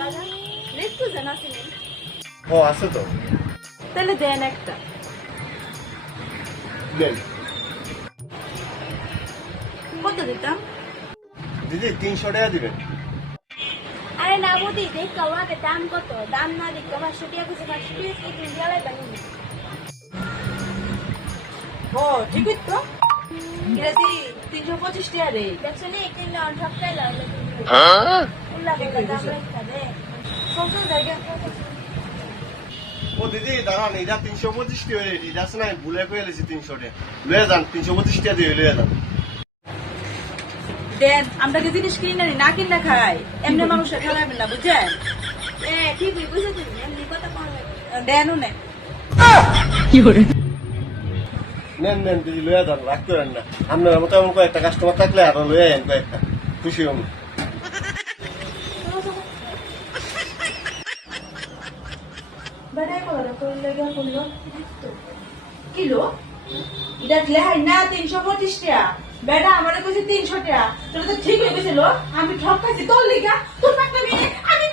দাদা রেট তো জানা আছে ও আছে তো, তাহলে দেন একটা। দেন। কত দিতাম? দিদি 300 টাকা দিবেন। আরে না বৌদি দেখ কাওয়াকে দাম কত, দাম না দেখ কাওয়া শুটিয়া কিছু না শুটিয়া কি তুমি গেলাই বানি। ও ঠিকই তো ইরাদি 325 টাকা রে। দেখছো নি একদিন না ঠকটাই লাগলো। উল্লা কথা দাম রাখা দে। সমস্যা জায়গা ও দিদি দাঁড়ান, এটা 325 টাকা এটা আছে না, আমি ভুলে করে এলেছি 300 টাকা। লয়ে যান, 325 টাকা দিয়ে লয়ে যান। দেন আমরা কি জিনিস কিনে না কিনে খাই, এমনি মানুষের খারাপেন না বুঝছেন। ঠিকই বুঝে তুমি এমনি কথা কম। দেনও নেই নেন নেন দিদি লয়ে যান, রাগ করেন না। আপনার মতো এমন কয়েকটা কাস্টমার থাকলে আরো লয়ে আইন কয়েকটা, খুশি হন। বেড়াই বলো তোর লেগে করলো কিলো এটা লেহাই না 325 টাকা। বেড়া আমার কাছে 300 টাকা। তোর তো ঠিক হয়ে গেছিল, আমি ঠকাইছি তোর লেগা। তোর টাকা নিয়ে আমি